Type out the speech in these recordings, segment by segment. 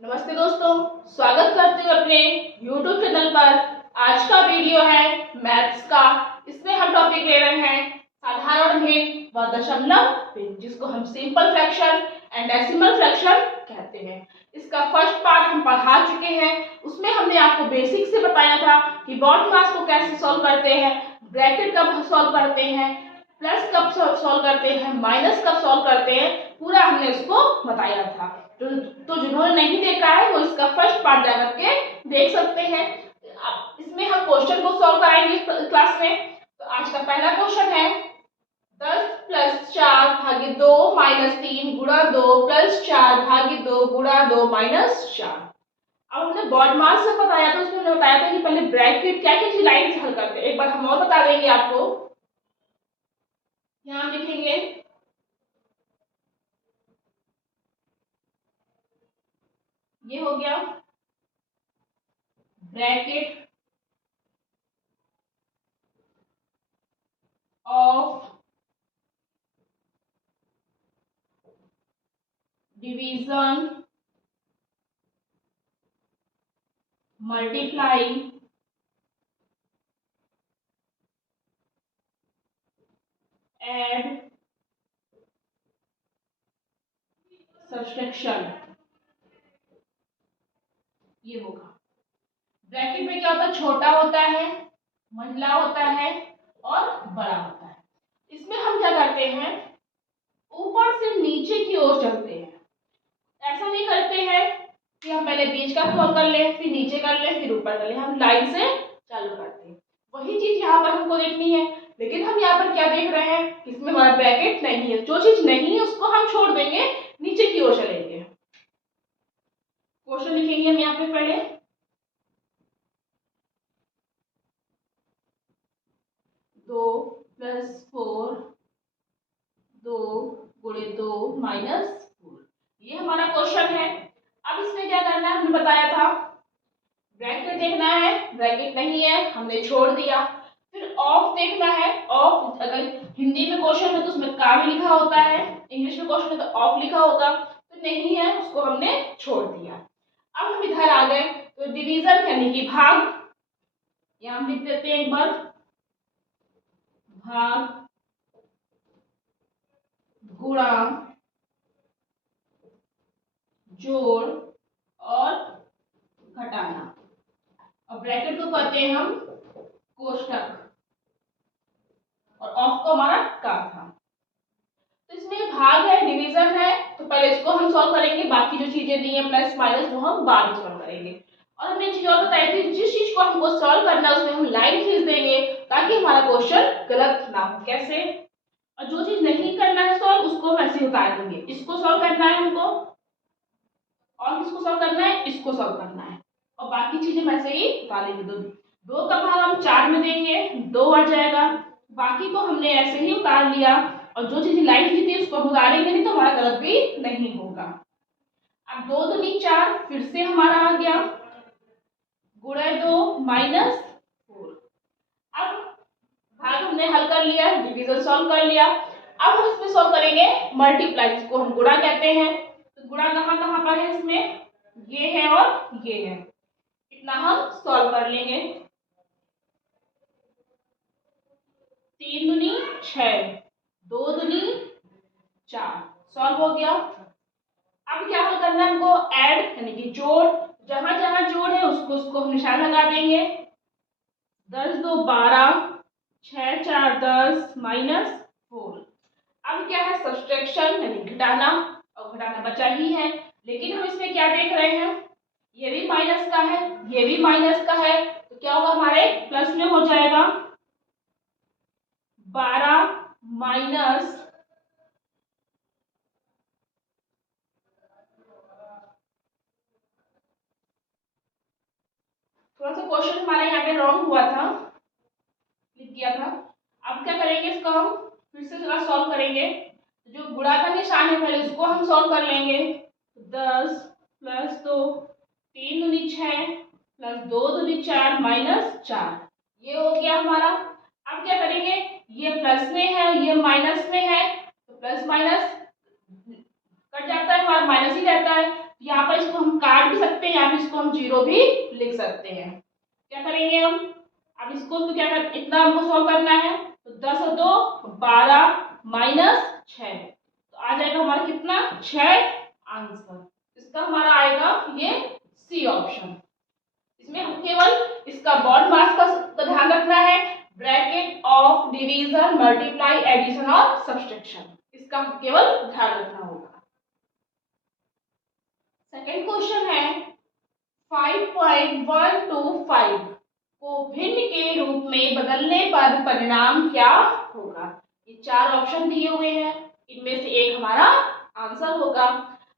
नमस्ते दोस्तों, स्वागत करते हैं अपने YouTube चैनल पर। आज का वीडियो है मैथ्स का। इसमें हम टॉपिक ले रहे हैं साधारण भिन्न व दशमलव भिन्न, जिसको हम simple fraction and decimal fraction कहते हैं। इसका फर्स्ट पार्ट हम पढ़ा चुके हैं। उसमें हमने आपको बेसिक से बताया था कि बॉड मास को कैसे सॉल्व करते हैं, ब्रैकेट कब सॉल्व करते हैं, प्लस कब सॉल्व करते हैं, माइनस कब सॉल्व करते हैं, पूरा हमने उसको बताया था। तो जिन्होंने नहीं देखा है वो इसका फर्स्ट पार्ट जाकर के देख सकते हैं। इसमें हम क्वेश्चन को सॉल्व कराएंगे इस क्लास में। तो आज का पहला क्वेश्चन है 10 + 4 / 2 - 3 × 2 + 4 / 2 × 2 - 4। अब हमने बॉड मास से बताया था, उसमें हमने बताया था कि पहले ब्रैकेट क्या क्या लाइन से हल करते हैं। एक बार हम और बता देंगे आपको। यहाँ लिखेंगे ये हो गया bracket of division multiply add subtraction. ये होगा ब्रैकेट में क्या होता है, छोटा होता है, मंझला होता है और बड़ा होता है। इसमें हम क्या करते हैं, ऊपर से नीचे की ओर चलते हैं। ऐसा नहीं करते हैं कि हम पहले बीच का सॉल्व कर ले, फिर नीचे कर ले, फिर ऊपर कर ले। हम लाइन से चालू करते हैं। वही चीज यहाँ पर हमको देखनी है। लेकिन हम यहाँ पर क्या देख रहे हैं, इसमें हमारा ब्रैकेट नहीं है। जो चीज नहीं है उसको हम छोड़ देंगे, नीचे की ओर चलेंगे। क्वेश्चन लिखेंगे हम यहाँ पे पहले 2 + 4 2 × 2 - 4। ये हमारा क्वेश्चन है। अब इसमें क्या करना है, हमने बताया था ब्रैकेट देखना है, ब्रैकेट नहीं है हमने छोड़ दिया। फिर ऑफ देखना है। ऑफ अगर हिंदी में क्वेश्चन है तो उसमें का भी लिखा होता है, इंग्लिश में क्वेश्चन है तो ऑफ लिखा होगा। तो नहीं है, उसको हमने छोड़ दिया। अब हम इधर आ गए तो डिवीजन यानी कि भाग, यहाँ हम लिख देते हैं एक बार भाग गुणा जोड़ और घटाना। और ब्रैकेट को कहते हैं हम कोष्ठक, और ऑफ को हमारा का था। तो इसमें भाग है, डिवीजन है, तो पहले इसको हम सॉल्व करेंगे। बाकी जो चीजें दी हैं प्लस माइनस वो हम बाद में सॉल्व करेंगे। और हमने चीज और बताई थी, जिस चीज को हमको सॉल्व करना है उसमें हम लाइन खींच देंगे ताकि हमारा क्वेश्चन गलत ना हो। कैसे? और जो चीज नहीं करना है सॉल्व उसको हम ऐसे उतार देंगे। इसको सॉल्व करना है हमको, और किसको सॉल्व करना है, इसको सॉल्व करना है, और बाकी चीजें वैसे ही उतारेंगे। दो का भाग हम 4 में देंगे, 2 आ जाएगा। बाकी को हमने ऐसे ही उतार लिया, और जो चीज लाइन की थी उसको हम उतारेंगे नहीं तो हमारा गलत भी नहीं होगा। अब 2 दूनी 4 फिर से हमारा आ गया, गुणा 2 - 4। अब भाग हमने हल कर लिया, डिवीजन सॉल्व कर लिया। अब हम इसमें सॉल्व करेंगे मल्टीप्लाई, जिसको हम गुणा कहते हैं। तो गुणा कहाँ कहाँ पर है, इसमें ये है और ये है। इतना हम सॉल्व कर लेंगे। 3 दूनी 6, 2 दूनी 4, सॉल्व हो गया। अब क्या हल करना है हमको, ऐड यानी कि जोड़। जहां जहां जोड़ है उसको उसको हम निशान लगा देंगे। 10 2 12, 6 4 10 - 4। अब क्या है, सब्सट्रैक्शन यानी घटाना, और घटाना बचा ही है। लेकिन हम इसमें क्या देख रहे हैं, ये भी माइनस का है, ये भी माइनस का है, तो क्या होगा, हमारे प्लस में हो जाएगा। 12 माइनस थोड़ा सा क्वेश्चन हमारा यहाँ पे रॉन्ग हुआ था, लिख दिया था। अब क्या करेंगे, इसको हम फिर से थोड़ा सॉल्व करेंगे। जो गुणा का निशान है पहले उसको हम सॉल्व कर लेंगे। 10 + 2 3 दूनी 6 + 2 दूनी 4 - 4, ये हो गया हमारा। अब क्या करेंगे, ये प्लस में है ये माइनस में है, तो प्लस माइनस कट जाता है, हमारा माइनस ही रहता है। यहाँ पर इसको हम काट भी सकते हैं या फिर इसको हम 0 भी लिख सकते हैं। क्या करेंगे हम, अब इसको तो क्या कर, इतना हमको सॉल्व करना है, तो 10 और 2 12 माइनस 6, तो आ जाएगा हमारा कितना 6 आंसर। इसका हमारा आएगा ये सी ऑप्शन। इसमें हम केवल इसका बॉड मास का ध्यान रखना है, bracket of division multiply addition और सब्सट्रैक्शन, इसका केवल ध्यान रखना होगा। सेकंड क्वेश्चन है 5.125 को भिन्न के रूप में बदलने पर परिणाम क्या होगा। ये 4 ऑप्शन दिए हुए हैं, इनमें से एक हमारा आंसर होगा।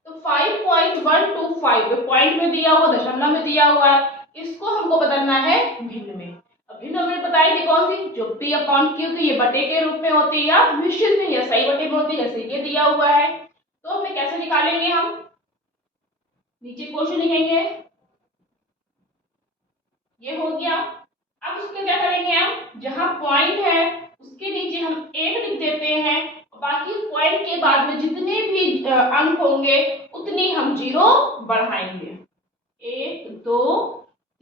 तो 5.125 पॉइंट में दिया हुआ, दशमलव में दिया हुआ है, इसको हमको बदलना है भिन्न में। अब भिन्न हमने बताई थी कौन सी, जो P अपॉन Q थी, ये बटे के रूप में होती है या निश्चित में या सही बटे में होती है, जैसे ये दिया हुआ है। तो हमें कैसे निकालेंगे, हम नीचे क्वेश्चन लिखेंगे, ये हो गया। अब उसमें क्या करेंगे, हम जहां पॉइंट है उसके नीचे हम 1 लिख देते हैं, बाकी पॉइंट के बाद में जितने भी अंक होंगे उतनी हम 0 बढ़ाएंगे, 1 2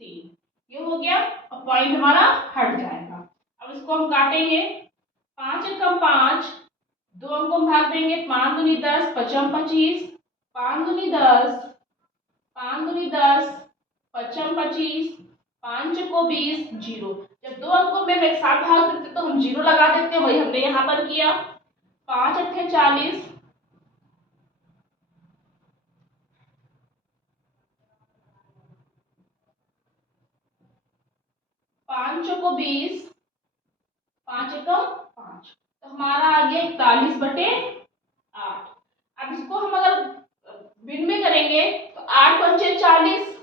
3, ये हो गया। अब पॉइंट हमारा हट जाएगा। अब इसको हम काटेंगे, 5 एकम 5, 2 अंकों में भाग देंगे, 5 दूनी 10, 5 25, 5 दूनी 10, 5 दूनी 10, 5 25, 5 को 20, 0। जब 2 अंकों में एक साथ भाग देते तो हम 0 लगा देते हैं, वही हमने यहाँ पर किया। 5 अट्ठे 40, 5 को 20, 5 एकम 5, तो हमारा आ गया 41/8। अब इसको हम अगर भिन्न में करेंगे तो 8 पंचे 40,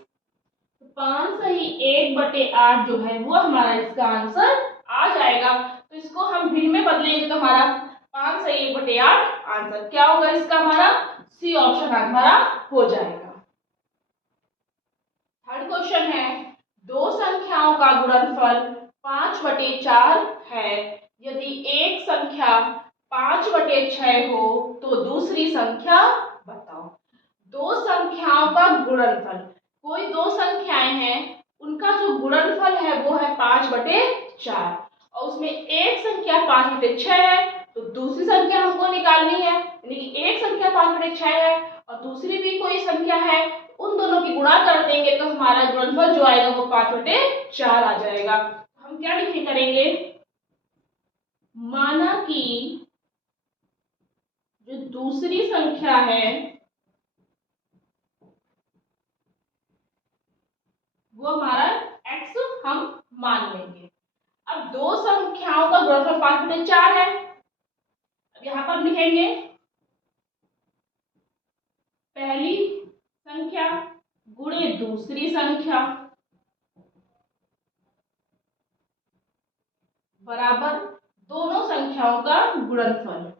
5 सही 1/8 जो है वो हमारा इसका आंसर आ जाएगा। तो इसको हम भिन्न में बदलेंगे तो हमारा 5 सही 1/8 आंसर क्या होगा, इसका हमारा सी ऑप्शन हमारा हो जाएगा। थर्ड क्वेश्चन है, दो संख्याओं का गुणनफल 5/4 है, यदि एक संख्या 5/6 हो तो दूसरी संख्या बताओ। दो संख्याओं का गुणनफल, कोई दो संख्याएं हैं, उनका जो गुणनफल है वो है 5/4, और उसमें एक संख्या 5/6 है, तो दूसरी संख्या हमको निकालनी है, यानी कि एक संख्या 5/6 है और दूसरी भी कोई संख्या है, उन दोनों की गुणा कर देंगे तो हमारा गुणनफल जो आएगा वो 5/4 आ जाएगा। हम क्या लिखे करेंगे, माना कि जो दूसरी संख्या है वो हमारा x हम मान लेंगे। अब दो संख्याओं का गुणनफल 5/4 है, अब यहां पर लिखेंगे पहली संख्या गुणे दूसरी संख्या बराबर दोनों संख्याओं का गुणनफल।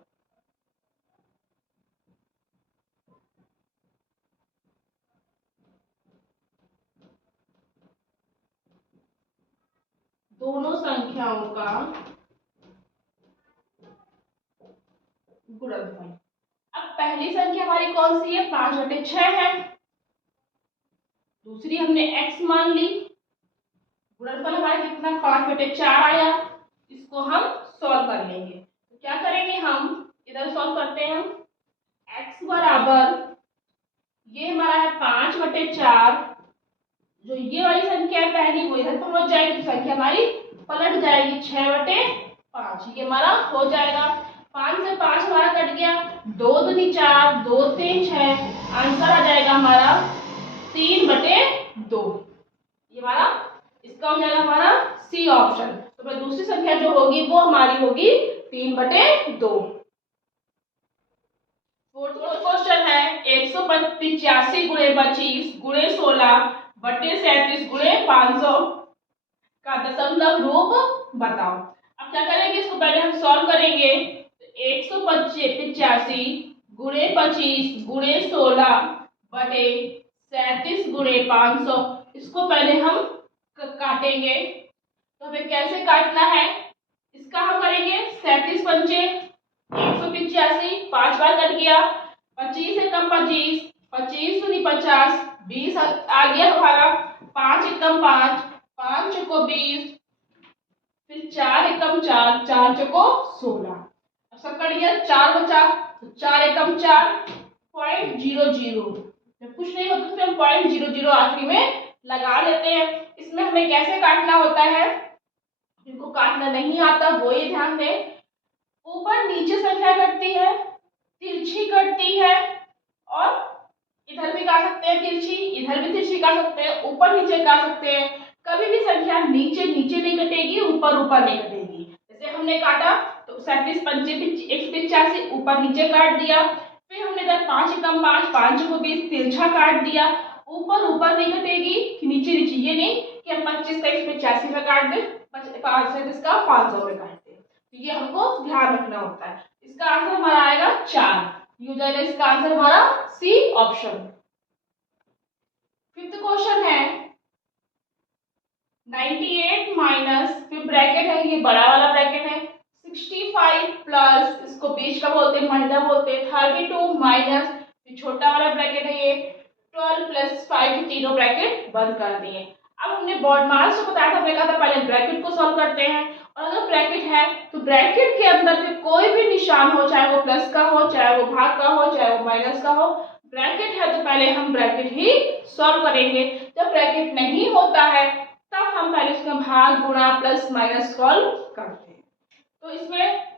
दोनों संख्याओं का गुणनफल। अब पहली संख्या हमारी कौन सी है, 5/6 है, दूसरी हमने x मान ली, गुणनफल हमारा कितना 5/4 आया, इसको हम सॉल्व कर लेंगे। तो क्या करेंगे, हम इधर सॉल्व करते हैं, x बराबर ये हमारा है 5/4, जो ये वाली संख्या है पहली वो इधर पहुंच जाएगी, तो संख्या हमारी पलट जाएगी 6/5, ये हमारा हो जाएगा। 5 से 5 हमारा कट गया, 2 दूनी 4, 2 3 6, आंसर आ जाएगा हमारा 3/2, ये हमारा इसका हो जाएगा हमारा सी ऑप्शन। तो फिर दूसरी संख्या जो होगी वो हमारी होगी 3/2। फोर्थ क्वेश्चन है 185 गुणे 25 गुणे 16 बटे 37 गुणे 500 का दशमलव रूप बताओ। अब क्या करेंगे, इसको पहले हम सॉल्व करेंगे। 185 गुणे 25 गुणे 16 बटे 37 गुणे 500, इसको पहले हम काटेंगे। तो हमें कैसे काटना है, इसका हम करेंगे 37 पंचे 185, 5 बार कट गया, 25 एकम 25, 25 दूनी 50, 20 आ गया हमारा, 5 एकम 5, 5 चौको 20, फिर 4 एकम 4, 4 चौको 16। अब सब कट गया, 4 बचा, तो 4 एकम 4, 0.00। जब कुछ नहीं होता तो फिर हम 0.00 आखिरी में लगा लेते हैं। इसमें हमें कैसे काटना होता है, जिनको काटना नहीं आता वो ये ध्यान दें। ऊपर नीचे संख्या कटती है, तिरछी कटती है, और इधर भी काट सकते हैं तिरछी, इधर भी तिरछी काट सकते हैं, ऊपर नीचे काट सकते हैं। कभी भी संख्या नीचे नीचे नहीं कटेगी, ऊपर ऊपर नहीं कटेगी। जैसे हमने काटा तो 37 पंचे 185, ऊपर नीचे काट दिया। फिर हमने इधर 5 एकम 5, 5 को 20, तिरछा काट दिया। ऊपर ऊपर नहीं कटेगी कि नीचे नीचे, ये नहीं कि हम 25 का 185 में काट दें, 5 का 500 में काट दें। तो ये हमको ध्यान रखना होता है। इसका आंसर हमारा आएगा 4। यूजर इसका आंसर हमारा सी ऑप्शन। फिफ्थ क्वेश्चन है 98 माइनस, फिर ब्रैकेट है, ये बड़ा वाला ब्रैकेट है, 65 प्लस, इसको बीच का बोलते हैं, महिला बोलते हैं, 32 माइनस, फिर छोटा वाला ब्रैकेट है ये 12 प्लस 5, तीनों ब्रैकेट बंद कर दिए। अब हमने बोर्ड मास जो बताया था, हमने कहा था पहले ब्रैकेट को सॉल्व करते हैं, और अगर ब्रैकेट है तो ब्रैकेट के अंदर के कोई भी निशान हो, चाहे वो प्लस का हो, चाहे वो भाग का हो, चाहे वो माइनस का हो, ब्रैकेट है तो पहले हम ब्रैकेट ही सॉल्व करेंगे। जब ब्रैकेट नहीं होता है तब हम पहले उसमें भाग, गुणा, प्लस, माइनस सॉल्व करते हैं। तो इसमें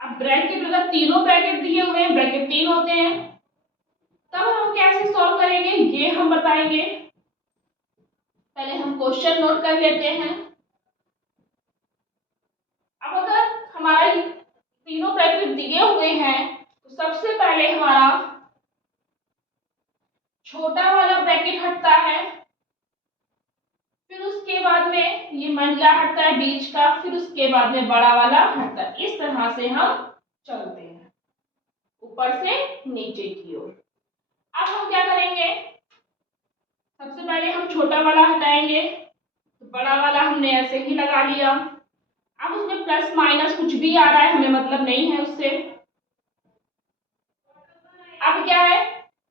अब ब्रैकेट, अगर तीनों ब्रैकेट दिए हुए हैं, ब्रैकेट 3 होते हैं, तब हम कैसे सॉल्व करेंगे ये हम बताएंगे। पहले हम क्वेश्चन नोट कर लेते हैं। अब अगर हमारा तीनों ब्रैकेट दिए हुए हैं तो सबसे पहले हमारा छोटा वाला ब्रैकेट हटता है, फिर उसके बाद में ये मंडला हटता है बीच का, फिर उसके बाद में बड़ा वाला हटता है। इस तरह से हम चलते हैं ऊपर से नीचे की ओर। अब हम क्या करेंगे, सबसे पहले हम छोटा वाला हटाएंगे, तो बड़ा वाला हमने ऐसे ही लगा लिया। अब उसमें प्लस माइनस कुछ भी आ रहा है, हमें मतलब नहीं है उससे। अब क्या है,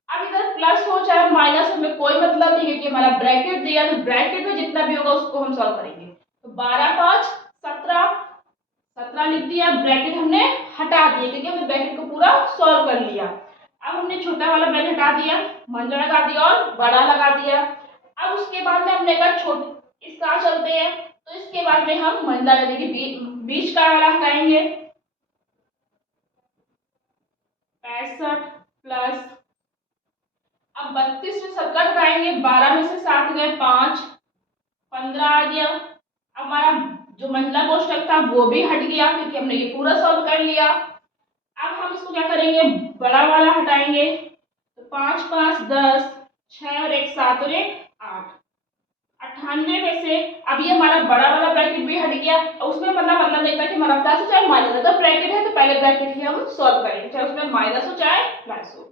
अब इधर प्लस हो चाहे माइनस, हमें कोई मतलब नहीं है कि हमारा ब्रैकेट दिया, तो ब्रैकेट में जितना भी होगा उसको हम सॉल्व करेंगे। तो 12 5 17, 17 लिख दिया, ब्रैकेट हमने हटा दिए क्योंकि हमने ब्रैकेट को पूरा सॉल्व कर लिया। अब हमने छोटा वाला ब्रैकेट हटा दिया, मंडला लगा दिया और बड़ा लगा दिया। अब उसके बाद में हमने कहा छोटे इस तरह चलते हैं, तो इसके बाद में हम मंडला यानी कि बीच का वाला हटाएंगे। 65 प्लस, अब 32 में 70 हटाएंगे, 12 में से 7 गए 5, 15 आ गया। अब हमारा जो मंडला कोष्टक था वो भी हट गया क्योंकि हमने ये पूरा सॉल्व कर लिया। अब हम इसको क्या करेंगे, बड़ा वाला हटाएंगे, तो 5 5 10, 6 और 1 7 और 1 8, 98 में से अब ये हमारा बड़ा वाला ब्रैकेट भी हट गया। उसमें मतलब नहीं था कि हमारा प्लस हो चाहे माइनस, अगर ब्रैकेट है तो पहले ब्रैकेट ही हम सॉल्व करेंगे, चाहे उसमें माइनस हो चाहे प्लस हो।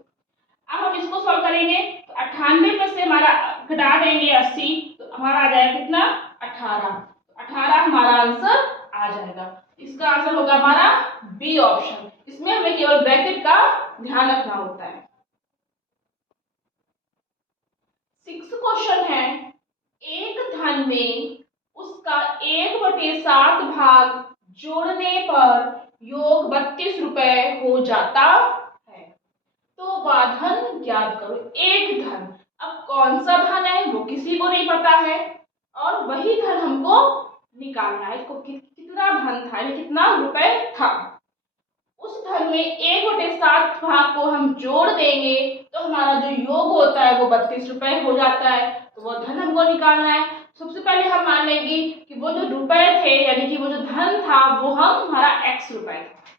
अब हम इसको सॉल्व करेंगे, तो 98 में से हमारा घटा देंगे 80, तो हमारा आ जाएगा कितना 18, 18 हमारा आंसर आ जाएगा। इसका आंसर होगा हमारा बी ऑप्शन। इसमें हमें केवल ब्रैकेट का ध्यान रखना होता है। 6th क्वेश्चन है, एक धन में उसका 1/7 भाग जोड़ने पर योग 32 रुपए हो जाता है, तो वह धन ज्ञात करो। एक धन, अब कौन सा धन है वो किसी को नहीं पता है, और वही धन हमको निकालना है। इसको कितना धन था, कितना रुपए था, उस धन में 1/7 भाग को हम जोड़ देंगे तो हमारा जो योग होता है वो 32 रुपए हो जाता है। तो वो धन हमको निकालना है। सबसे पहले हम मान लेंगे कि वो जो रुपए थे यानी कि वो जो धन था वो हमारा x रुपए था।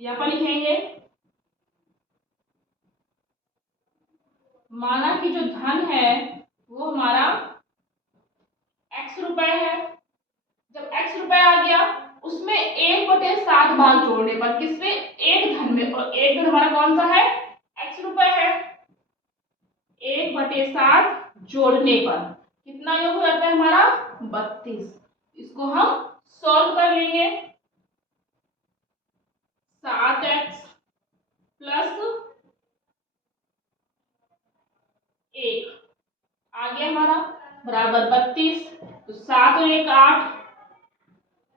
यहाँ पर लिखेंगे, माना कि जो धन है वो हमारा x रुपए है। जब x रुपए आ गया उसमें 1/7 भाग जोड़ने पर, किसमें, एक धन में, और एक धन हमारा कौन सा है, x रुपए है। 1/7 जोड़ने पर कितना योग हो जाता है हमारा 32। इसको हम सॉल्व कर लेंगे। 7x प्लस 1 आ गया हमारा बराबर 32। तो 7 और 1 8,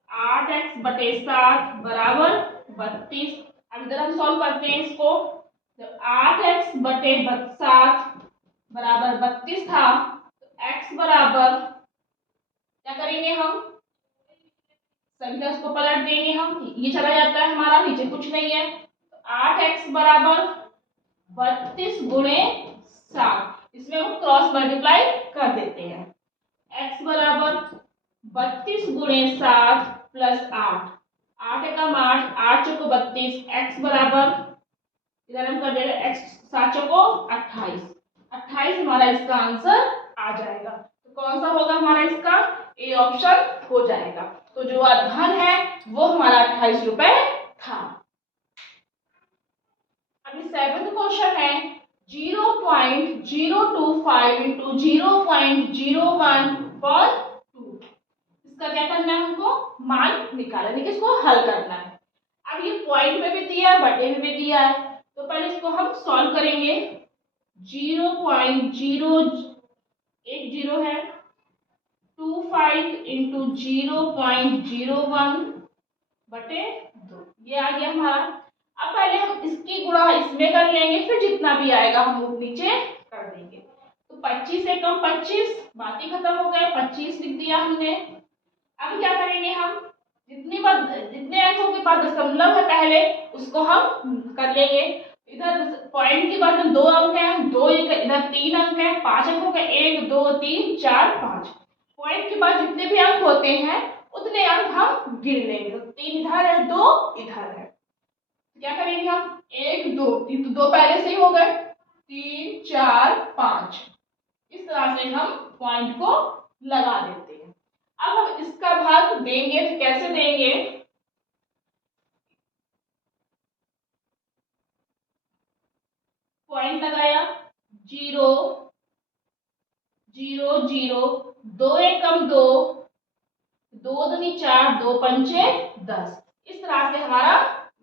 8x बटे 7 बराबर 32। अब इधर हम सॉल्व करते हैं इसको। जब 8x बटे 7 बराबर 32 था तो x बराबर क्या करेंगे हम, संख्या को पलट देंगे हम, ये चला जाता है हमारा, नीचे कुछ नहीं है। तो 8x बराबर 32 गुणे 7, इसमें हम क्रॉस मल्टीप्लाई कर देते हैं। x बराबर 32 गुणे 7 प्लस 8, 8 एकम 8, 8 चौको 32, x बराबर इधर हम कर दे रहे x 7 चौको 28, 28 हमारा इसका आंसर आ जाएगा। तो कौन सा होगा हमारा इसका, ए ऑप्शन हो जाएगा। तो जो धन है वो हमारा 28 रुपए था। अभी 7th क्वेश्चन है 0.025 इंटू 0.01 पर 2। इसका क्या करना है, हमको मान निकालना है, इसको हल करना है। अब ये पॉइंट में भी दिया है, बटे में भी दिया है, तो पहले इसको हम सॉल्व करेंगे। 0.010 है, 25 इंटू 0.01 बटे 2, ये आ गया हमारा। अब पहले हम इसकी गुणा इसमें कर लेंगे, फिर जितना भी आएगा हम नीचे कर देंगे। तो 25 से कम 25, बाकी खत्म हो गए, 25 लिख दिया हमने। अब क्या करेंगे हम, जितने अंकों के बाद दशमलव है पहले उसको हम कर लेंगे। इधर पॉइंट के बाद में 2 अंक हैं, 2 इधर 3 अंक हैं, 5 अंकों के 1 2 3 4 5। पॉइंट के बाद जितने भी अंक होते हैं उतने अंक हम गिन लेंगे। तो 3 इधर है, 2 इधर है, क्या करेंगे हम 1 2 3, तो 2 पहले से ही हो गए, 3 4 5, इस तरह से हम पॉइंट को लगा देते हैं। अब हम इसका भाग देंगे तो कैसे देंगे, पॉइंट लगाया 0 0 0, 2 एकम 2, 2 दूनी 4, 2 पंचे 10, इस तरह से हमारा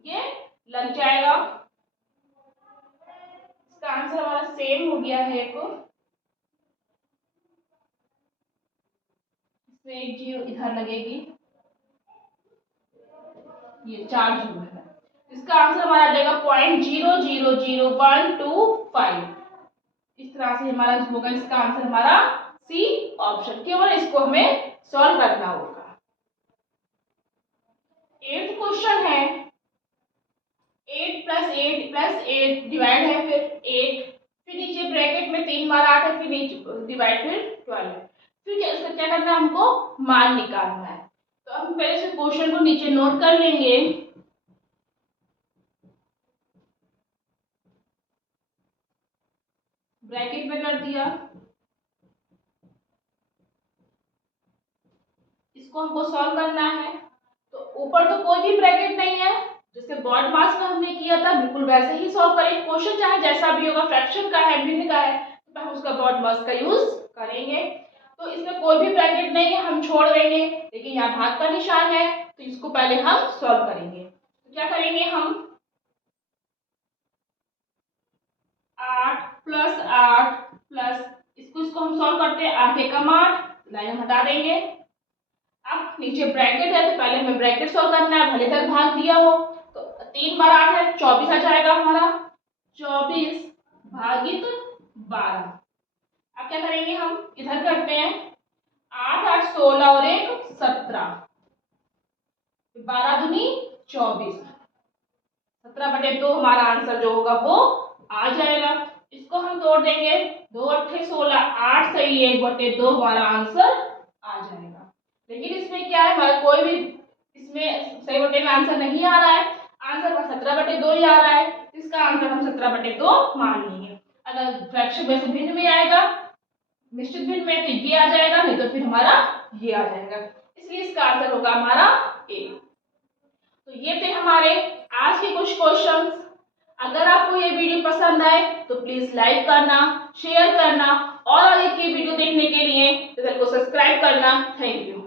ये लग जाएगा। इसका आंसर हमारा सेम हो गया है, इसमें 1 0 इधर लगेगी, ये 4 0 है। इसका आंसर हमारा आ जाएगा 0.0000125। इस तरह से हमारा होगा, इसका आंसर हमारा सी ऑप्शन। केवल इसको हमें सॉल्व करना होगा। 8th क्वेश्चन है 8 + 8 + 8 डिवाइड है, फिर 8, फिर नीचे ब्रैकेट में 3 बार 8 है, फिर नीचे डिवाइड फिर 12 है। फिर इसका क्या करना है, हमको मान निकालना है। तो हम पहले से क्वेश्चन को नीचे नोट कर लेंगे। ब्रैकेट में कर दिया, इसको हमको सॉल्व करना है। तो ऊपर तो कोई भी ब्रैकेट नहीं है, जैसे बॉड मास में हमने किया था बिल्कुल वैसे ही सॉल्व करेंगे। क्वेश्चन चाहे जैसा भी होगा, फ्रैक्शन का है, भिन्न का है, तो हम उसका बॉड मास का यूज करेंगे। तो इसमें कोई भी ब्रैकेट नहीं है, हम छोड़ देंगे, लेकिन यहाँ भाग का निशान है, तो इसको पहले हम सॉल्व करेंगे। तो क्या करेंगे हम, 8 + 8 प्लस इसको हम सॉल्व करते हैं, 8 एकम 8, लाइन हम हटा देंगे। अब नीचे ब्रैकेट है, तो पहले हमें ब्रैकेट सॉल्व करना है, भले तक भाग दिया हो। तो 3 बार 8 है, 24 आ जाएगा हमारा, 24 भागित 12। अब क्या करेंगे हम, इधर करते हैं, 8 8 16 और 1 17, 12 दूनी 24, 17/2 हमारा आंसर जो होगा वो आ जाएगा। इसको हम तोड़ देंगे, 2 8 16, 8 सही 1/2 हमारा आंसर आ जाएगा। लेकिन इसमें क्या है, हमारा कोई भी इसमें सही बटे में आंसर नहीं आ रहा है, आंसर का 17/2 ही आ रहा है, इसका आंसर हम 17/2 मान लेंगे। अगर फ्रैक्शन में से भिन्न में आएगा, निश्चित भिन्न में, तो ये आ जाएगा, नहीं तो फिर हमारा ये आ जाएगा, इसलिए इसका आंसर होगा हमारा ए। तो ये थे हमारे आज के कुछ क्वेश्चंस। अगर आपको ये वीडियो पसंद आए तो प्लीज लाइक करना, शेयर करना और आगे की वीडियो देखने के लिए चैनल को सब्सक्राइब करना। Thank you.